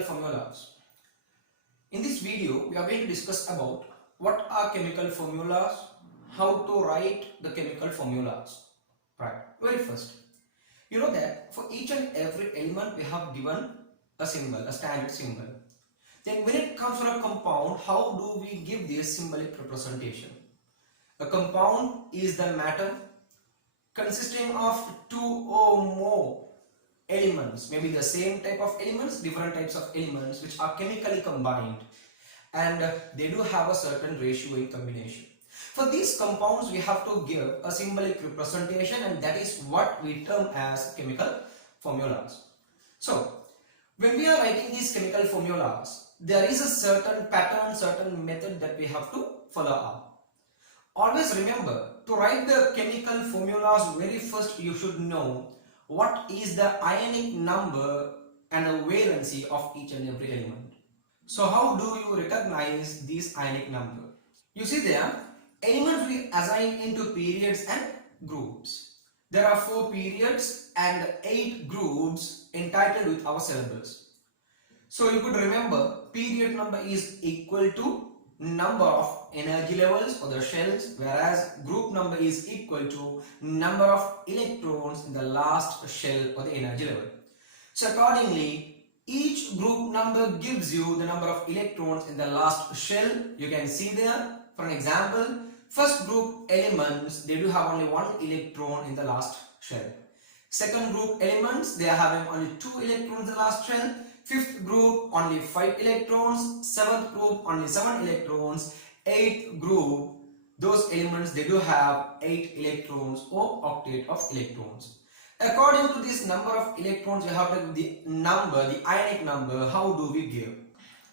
chemical formulas. In this video, we are going to discuss about what are chemical formulas, how to write the chemical formulas. Right. Very first, you know that for each and every element we have given a symbol, a standard symbol. Then when it comes to a compound, how do we give this symbolic representation? A compound is the matter consisting of two or more elements, maybe the same type of elements, different types of elements which are chemically combined, and they do have a certain ratio in combination. For these compounds we have to give a symbolic representation, and that is what we term as chemical formulas. So when we are writing these chemical formulas, there is a certain pattern, certain method that we have to follow up. Always remember, to write the chemical formulas, very first you should know what is the ionic number and the valency of each and every element. So how do you recognize this ionic number? You see there, elements we assign into periods and groups. There are 4 periods and 8 groups entitled with our syllables. So you could remember, period number is equal to number of energy levels or the shells, whereas group number is equal to number of electrons in the last shell or the energy level. So accordingly, each group number gives you the number of electrons in the last shell. You can see there, for an example, first group elements, they do have only 1 electron in the last shell. Second group elements, they are having only 2 electrons in the last shell. Fifth group, only 5 electrons. Seventh group, only 7 electrons. Eighth group, those elements, they do have 8 electrons or octet of electrons. According to this number of electrons, you have to give the number, the ionic number. How do we give?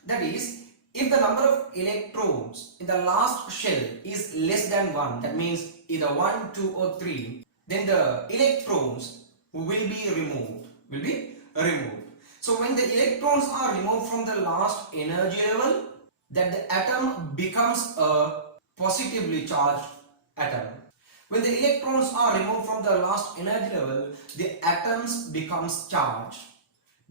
That is, if the number of electrons in the last shell is less than 1, that means either 1, 2 or 3, then the electrons will be removed. So when the electrons are removed from the last energy level, that the atom becomes a positively charged atom. When the electrons are removed from the last energy level, the atoms becomes charged.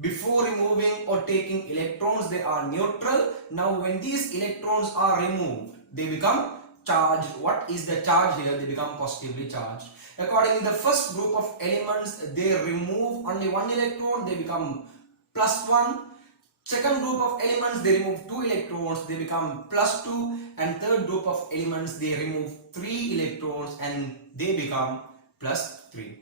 Before removing or taking electrons, they are neutral. Now when these electrons are removed, they become charged. What is the charge here? They become positively charged. Accordingly, the first group of elements, they remove only 1 electron, they become +1. Second group of elements, they remove 2 electrons, they become +2. And third group of elements, they remove 3 electrons and they become +3.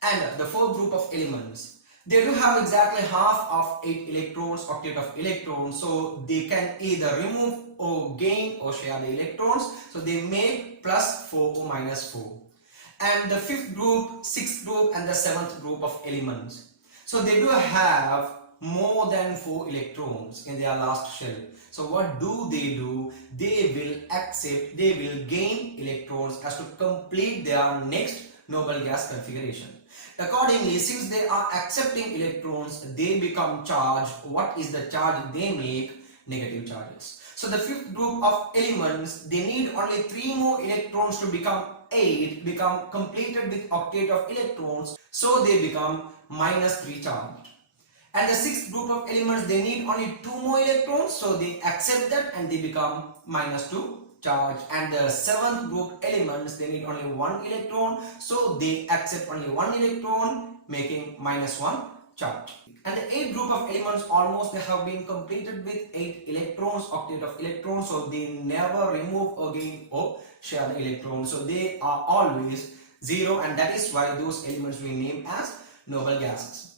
And the fourth group of elements, they do have exactly half of 8 electrons, octet of electrons, so they can either remove or gain or share the electrons, so they make +4 or -4. And the fifth group, sixth group and the seventh group of elements, so they do have more than 4 electrons in their last shell. So what do? They will gain electrons as to complete their next noble gas configuration. Accordingly, since they are accepting electrons, they become charged. What is the charge they make? Negative charges. So the fifth group of elements, they need only 3 more electrons to become 8, become completed with octet of electrons, so they become -3 charged. And the sixth group of elements, they need only 2 more electrons, so they accept that and they become -2 charge. And the seventh group elements, they need only 1 electron, so they accept only 1 electron, making -1 charge. And the eighth group of elements, almost they have been completed with 8 electrons, octet of electrons, so they never remove or gain or share the electrons, so they are always 0, and that is why those elements we name as noble gases.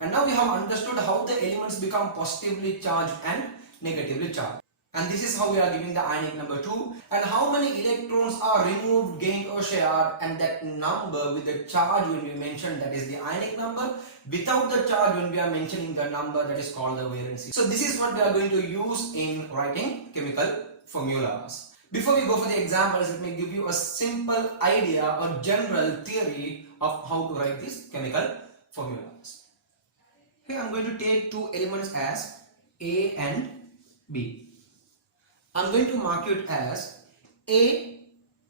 And now we have understood how the elements become positively charged and negatively charged. And this is how we are giving the ionic number 2, and how many electrons are removed, gained or shared, and that number with the charge when we mention, that is the ionic number. Without the charge, when we are mentioning the number, that is called the valency. So this is what we are going to use in writing chemical formulas. Before we go for the examples, let me give you a simple idea or general theory of how to write these chemical formulas. Here I am going to take 2 elements as A and B. I am going to mark it as A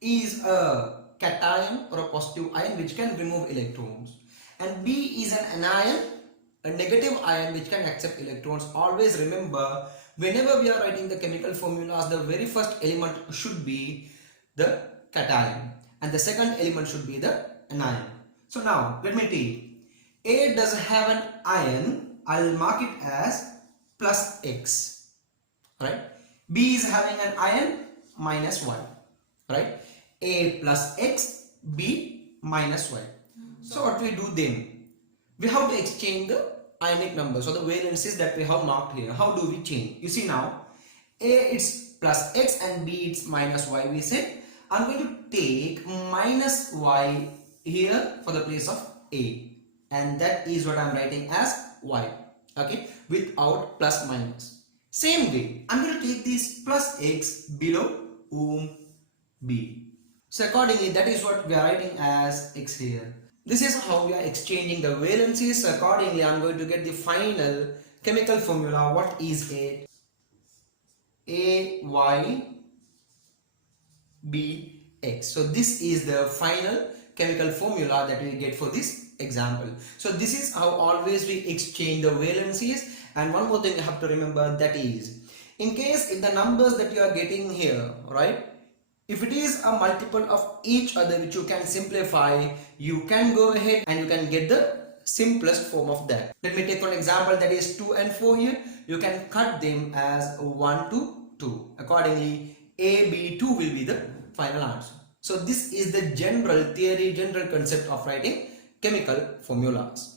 is a cation or a positive ion which can remove electrons, and B is an anion a negative ion which can accept electrons. Always remember, whenever we are writing the chemical formulas, the very first element should be the cation and the second element should be the anion. So now let me take A does have an ion. I'll mark it as plus X, right? B is having an ion, minus Y, right? A plus X, B minus Y. So what we do then? We have to exchange the ionic numbers or the valencies that we have marked here. How do we change? You see now, A it's plus X and B it's minus Y. We said I'm going to take minus Y here for the place of A, and that is what I'm writing as Y, okay, without plus minus. Same way, I'm going to take this plus X below B. So accordingly, that is what we are writing as X here. This is how we are exchanging the valencies. Accordingly, I'm going to get the final chemical formula. What is it? AYBX. So this is the final chemical formula that we get for this example. So this is how always we exchange the valencies. And one more thing you have to remember, that is, in case if the numbers that you are getting here, right, if it is a multiple of each other which you can simplify, you can go ahead and you can get the simplest form of that. Let me take one example, that is 2 and 4 here. You can cut them as 1 to 2. Accordingly, AB2 will be the final answer. So this is the general theory, general concept of writing chemical formulas.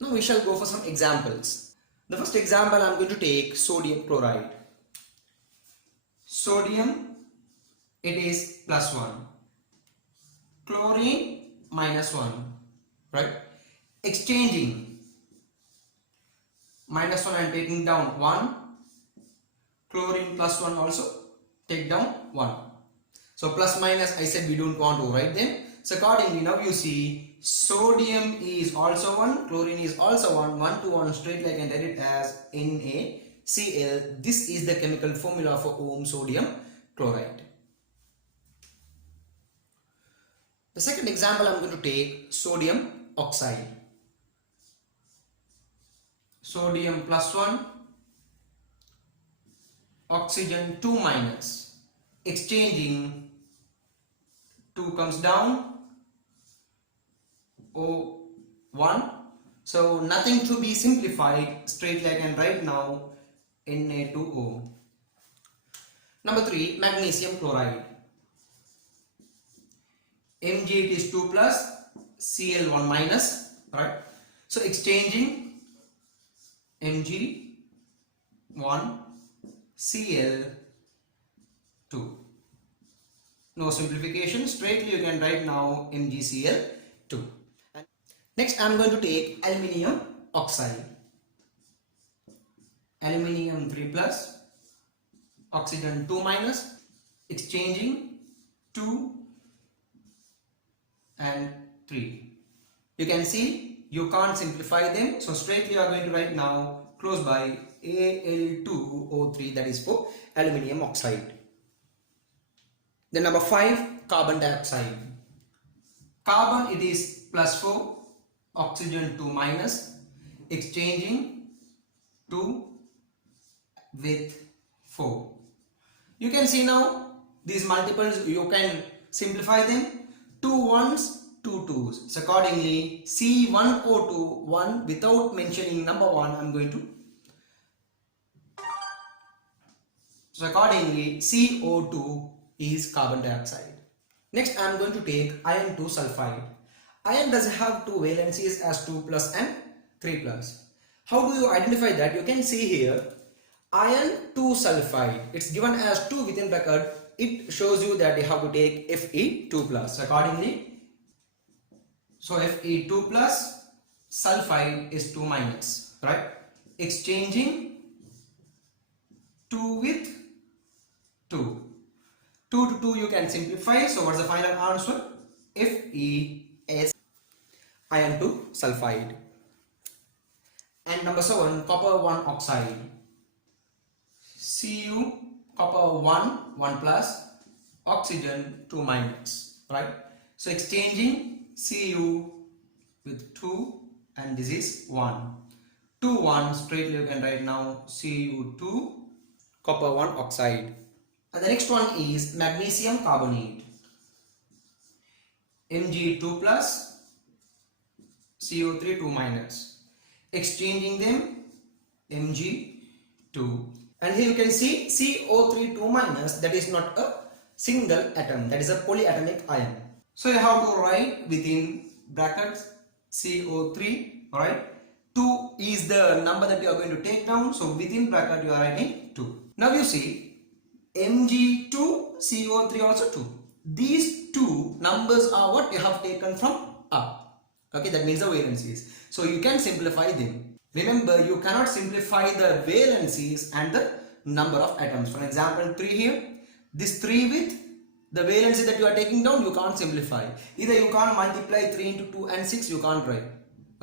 Now we shall go for some examples. The first example I'm going to take sodium chloride. Sodium, it is plus 1. Chlorine, minus 1. Right? Exchanging. Minus 1 and taking down 1. Chlorine plus 1 also. Take down 1. So plus minus, I said we don't want to write them. So accordingly, now you see sodium is also 1. Chlorine is also 1. 1 to 1 straight line, and write it as NaCl. This is the chemical formula for sodium chloride. The second example I'm going to take sodium oxide. Sodium plus 1, oxygen 2 minus. Exchanging, 2 comes down, O1. So nothing to be simplified, straight line, and right now Na2O. Number 3, magnesium chloride. Mg it is 2 plus, Cl 1 minus, right? So exchanging, Mg 1, Cl 2. No simplification, straightly you can write now MgCl 2. Next I am going to take aluminium oxide. Aluminium 3 plus, oxygen 2 minus, exchanging 2 and 3. You can see you can't simplify them, so straightly you are going to write now close by Al2O3, that is for aluminium oxide. Then number 5, carbon dioxide. Carbon it is plus 4, oxygen 2 minus, exchanging 2 with 4. You can see now these multiples, you can simplify them. 2 1s, 2 2s. So accordingly, C1O2, 1 without mentioning number 1, I am going to. So accordingly, CO2 is carbon dioxide. Next I am going to take iron 2 sulfide. Iron does have two valencies as 2 plus and 3 plus. How do you identify that? You can see here iron 2 sulfide. It's given as 2 within bracket. It shows you that you have to take Fe2 plus. Accordingly, so Fe2 plus, sulfide is 2 minus, right? Exchanging 2 with 2. 2 to 2 you can simplify. So what's the final answer? FeS, iron 2 sulfide. And number 7, copper 1 oxide. Cu, copper 1, 1 plus, oxygen 2 minus, right? So exchanging Cu with 2 and this is 1. 2 1 straightly you can write now Cu2 copper 1 oxide. And the next one is magnesium carbonate, Mg2 plus CO3 2 minus. Exchanging them Mg2. And here you can see CO3 2 minus, that is not a single atom, that is a polyatomic ion. So you have to write within brackets CO3, alright. 2 is the number that you are going to take down, so within bracket you are writing 2. Now you see Mg2 CO3 also 2. These two numbers are what you have taken from up. Okay, that means the valencies. So you can simplify them. Remember, you cannot simplify the valencies and the number of atoms. For example, 3 here. This 3 with the valency that you are taking down, you can't simplify. Either you can't multiply 3 into 2 and 6, you can't write.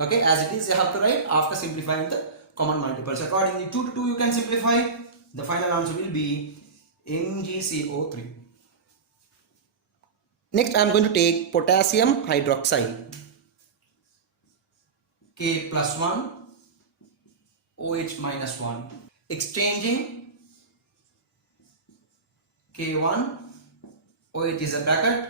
Okay, as it is, you have to write after simplifying the common multiples. Accordingly, 2 to 2 you can simplify. The final answer will be MgCO3. Next, I am going to take potassium hydroxide, K plus 1, OH minus 1. Exchanging K1, OH is a bracket,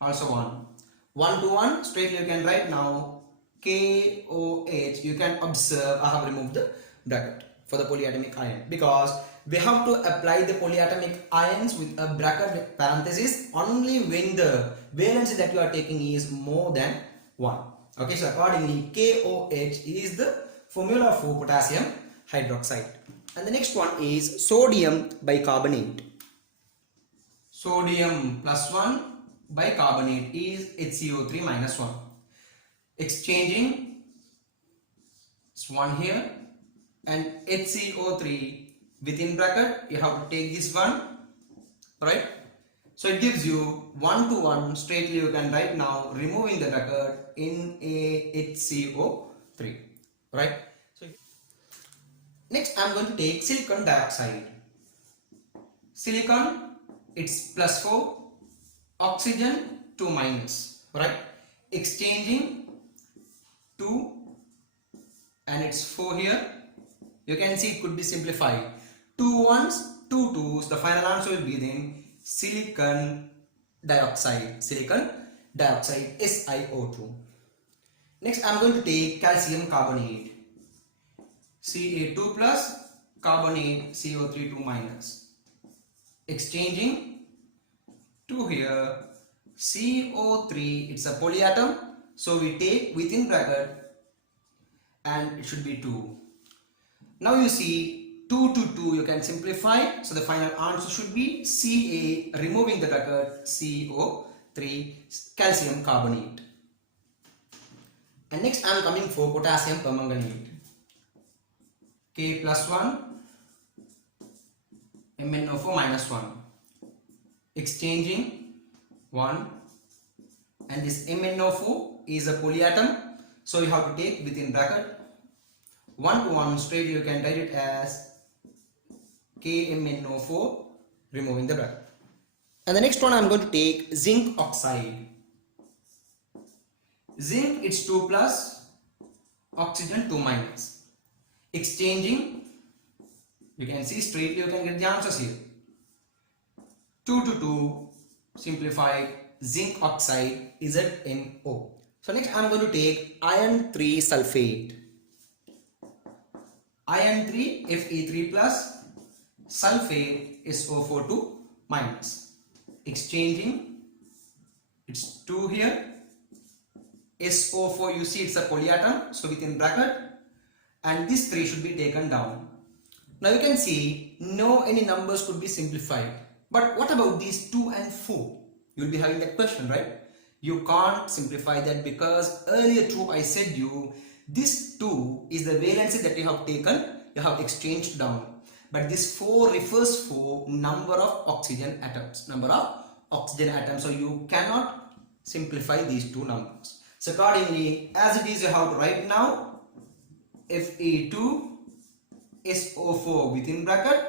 also 1. 1 to 1, straightly you can write now KOH. You can observe I have removed the bracket for the polyatomic ion, because we have to apply the polyatomic ions with a bracket with parenthesis only when the valency that you are taking is more than 1. Okay, so accordingly KOH is the formula for potassium hydroxide. And the next one is sodium bicarbonate. Sodium plus 1 bicarbonate is HCO3 minus 1. Exchanging, it's 1 here, and HCO3 within bracket, you have to take this one, right? So it gives you 1 to 1, straightly you can write now, removing the bracket in a HCO3, right? So next I am going to take silicon dioxide. Silicon, it's plus 4, oxygen 2 minus, right? Exchanging 2 and it's 4 here. You can see it could be simplified. 2 ones, 2 twos, the final answer will be then silicon dioxide, SiO2. Next I am going to take calcium carbonate, Ca2 plus carbonate CO3 2 minus. Exchanging 2 here, CO3, it's a polyatom, so we take within bracket and it should be 2. Now you see 2 to 2 you can simplify, so the final answer should be Ca, removing the bracket, CO3, calcium carbonate. And next I am coming for potassium permanganate, K plus 1, MnO4 minus 1. Exchanging 1, and this MnO4 is a polyatom, so you have to take within bracket 1 to 1, straight you can write it as KMnO4, removing the bracket. And the next one I am going to take zinc oxide. Zinc, it's 2 plus, oxygen 2 minus. Exchanging, you can see straightly you can get the answers here. 2 to 2, simplified, zinc oxide, ZnO. So next I am going to take iron 3 sulfate. Iron 3, Fe3 plus, sulfate, SO4 2 minus. Exchanging, it's 2 here. SO4, you see it's a polyatom, so within bracket, and this 3 should be taken down. Now you can see no any numbers could be simplified. But what about these 2 and 4? You will be having that question, right? You can't simplify that, because earlier too I said you this 2 is the valency that you have taken, you have exchanged down. But this 4 refers for number of oxygen atoms, so you cannot simplify these two numbers. So accordingly, as it is, you have to write now Fe2 SO4 within bracket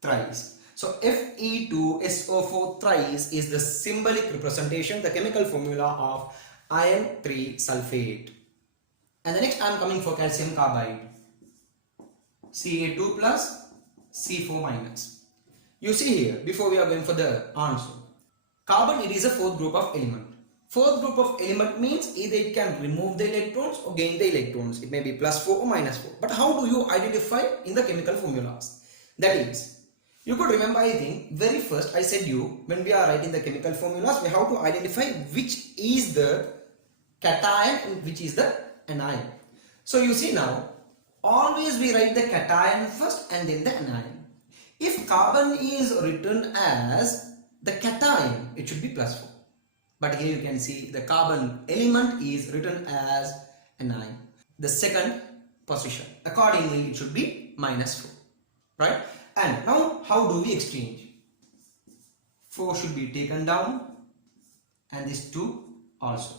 thrice. So Fe2SO4 thrice is the symbolic representation, the chemical formula of iron 3 sulfate. And the next I am coming for calcium carbide. Ca2 plus C4 minus. You see here, before we are going for the answer, carbon, it is a fourth group of element. Fourth group of element means either it can remove the electrons or gain the electrons. It may be +4 or -4. But how do you identify in the chemical formulas? That is, you could remember, I think, very first I said you, when we are writing the chemical formulas, we have to identify which is the cation and which is the anion. So you see now, always we write the cation first and then the anion. If carbon is written as the cation, it should be +4. But here you can see the carbon element is written as anion, the second position. Accordingly, it should be -4. Right? And now, how do we exchange? 4 should be taken down and this 2 also.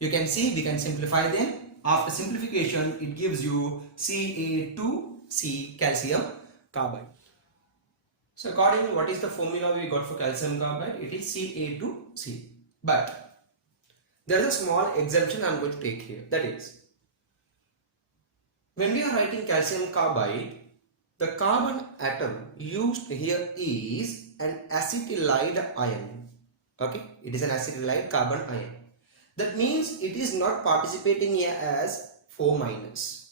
You can see we can simplify them. After simplification, it gives you Ca2C calcium carbide. So accordingly, what is the formula we got for calcium carbide? It is Ca2C. But there is a small exemption I am going to take here. That is, when we are writing calcium carbide, the carbon atom used here is an acetylide ion. Okay, it is an acetylide carbon ion. That means it is not participating here as 4 minus.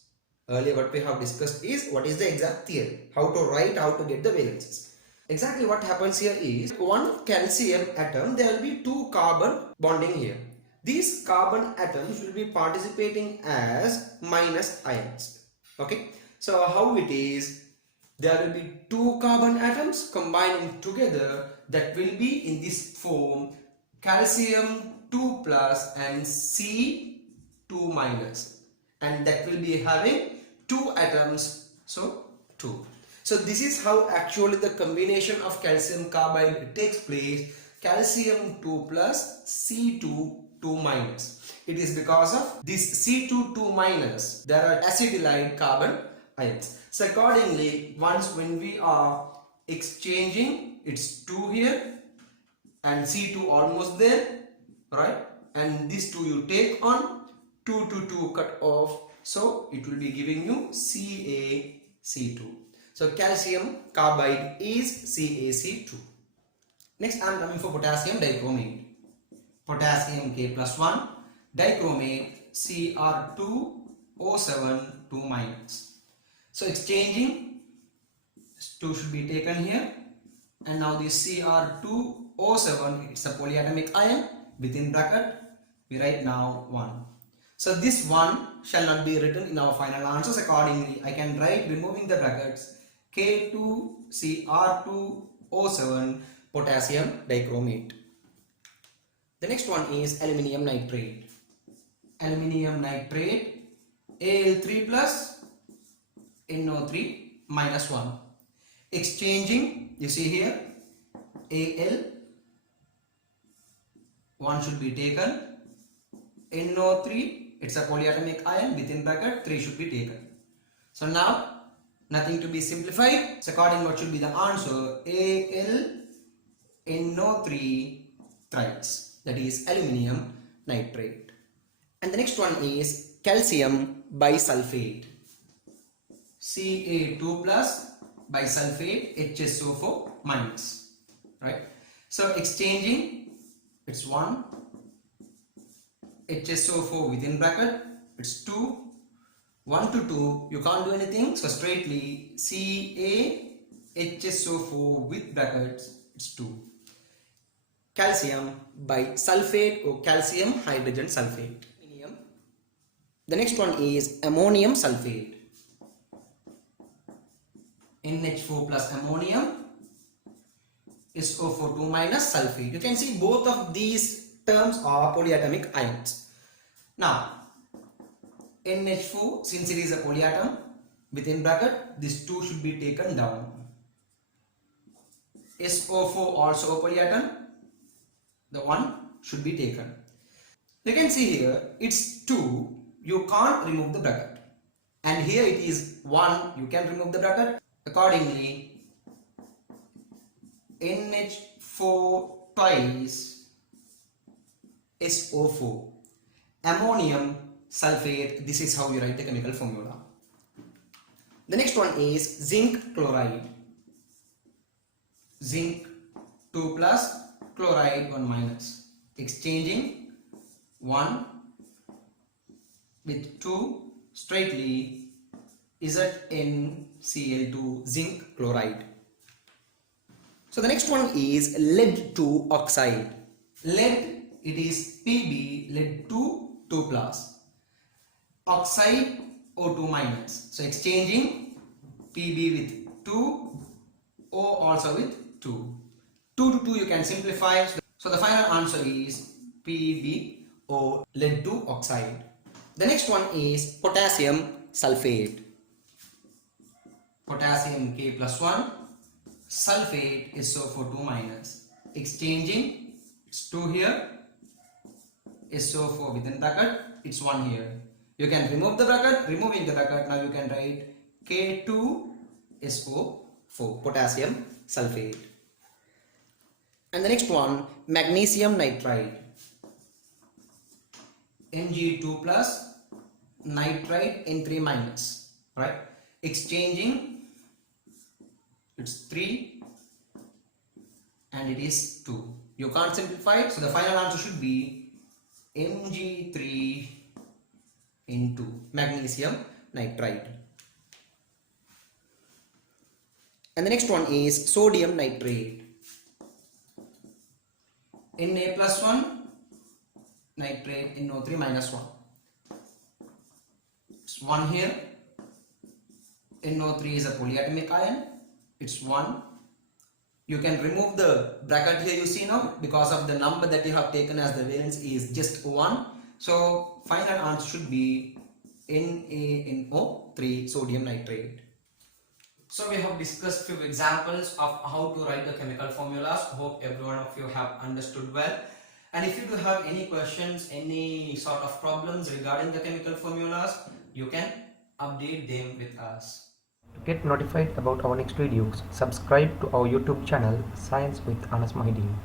Earlier what we have discussed is what is the exact theory, how to write, how to get the valences. Exactly what happens here is one calcium atom, there will be 2 carbon bonding here. These carbon atoms will be participating as minus ions. Okay, so how it is, there will be 2 carbon atoms combining together, that will be in this form calcium 2 plus and C2 minus, and that will be having 2 atoms, so 2. So this is how actually the combination of calcium carbide takes place. Calcium 2 plus C2 2 minus. It is because of this C2 2 minus, there are acetylide carbon ions. So accordingly, once when we are exchanging, it's 2 here and C2 almost there, right? And these 2 you take on, 2 to 2 cut off, so it will be giving you CaC2. So calcium carbide is CaC2. Next I am coming for potassium dichromate. Potassium K+1, dichromate Cr2O7 2 minus. So exchanging, 2 should be taken here, and now this Cr2O7, it's a polyatomic ion. Within bracket we write now 1. So this 1 shall not be written in our final answers. Accordingly, I can write, removing the brackets, K2Cr2O7 potassium dichromate. The next one is aluminium nitrate. Aluminium nitrate Al3 plus NO3 minus 1. Exchanging, you see here, Al, 1 should be taken, NO3, it's a polyatomic ion, within bracket 3 should be taken. So now nothing to be simplified. So according what should be the answer, AlNO3 thrice, that is aluminium nitrate. And the next one is calcium bisulfate. Ca2 plus bisulfate HSO4 minus, right? So exchanging, it's 1, HSO4 within bracket, it's 2, 1 to 2, you can't do anything, so straightly CaHSO4 with brackets, it's 2. Calcium bisulfate or calcium hydrogen sulfate. The next one is ammonium sulfate. NH4 plus ammonium is SO4 2 minus sulfate. You can see both of these terms are polyatomic ions. Now NH4, since it is a polyatom, within bracket this 2 should be taken down. SO4 also a polyatom, the 1 should be taken. You can see here it's 2, you can't remove the bracket, and here it is 1, you can remove the bracket. Accordingly, NH4 twice SO4, ammonium sulfate. This is how you write the chemical formula. The next one is zinc chloride. Zinc 2 plus, chloride 1 minus. Exchanging 1 with 2 straightly, ZnCl2, zinc chloride. So the next one is lead 2 oxide. Lead, it is Pb, lead 2 plus. Oxide O2 minus. So exchanging Pb with 2, O also with 2. 2 to 2 you can simplify. So the final answer is PbO, lead 2 oxide. The next one is potassium sulfate. Potassium K plus 1, sulfate is SO4 2 minus. Exchanging, it's 2 here, SO4 within bracket, it's 1 here. You can remove the bracket, removing the bracket, now you can write K2SO4, potassium sulfate. And the next one, magnesium nitride. Mg2 plus, nitride N3 minus, right? Exchanging, it's 3 and it is 2. You can't simplify, so the final answer should be Mg3 into magnesium nitride. And the next one is sodium nitrate. Na plus 1, nitrate NO3 minus 1. It's 1 here. NO3 is a polyatomic ion. It's 1. You can remove the bracket here, you see now, because of the number that you have taken as the valence is just 1. So final answer should be NaNO3, sodium nitrate. So we have discussed few examples of how to write the chemical formulas. Hope every one of you have understood well. And if you do have any questions, any sort of problems regarding the chemical formulas, you can update them with us. To get notified about our next videos, subscribe to our YouTube channel Science with Anas Mohideen.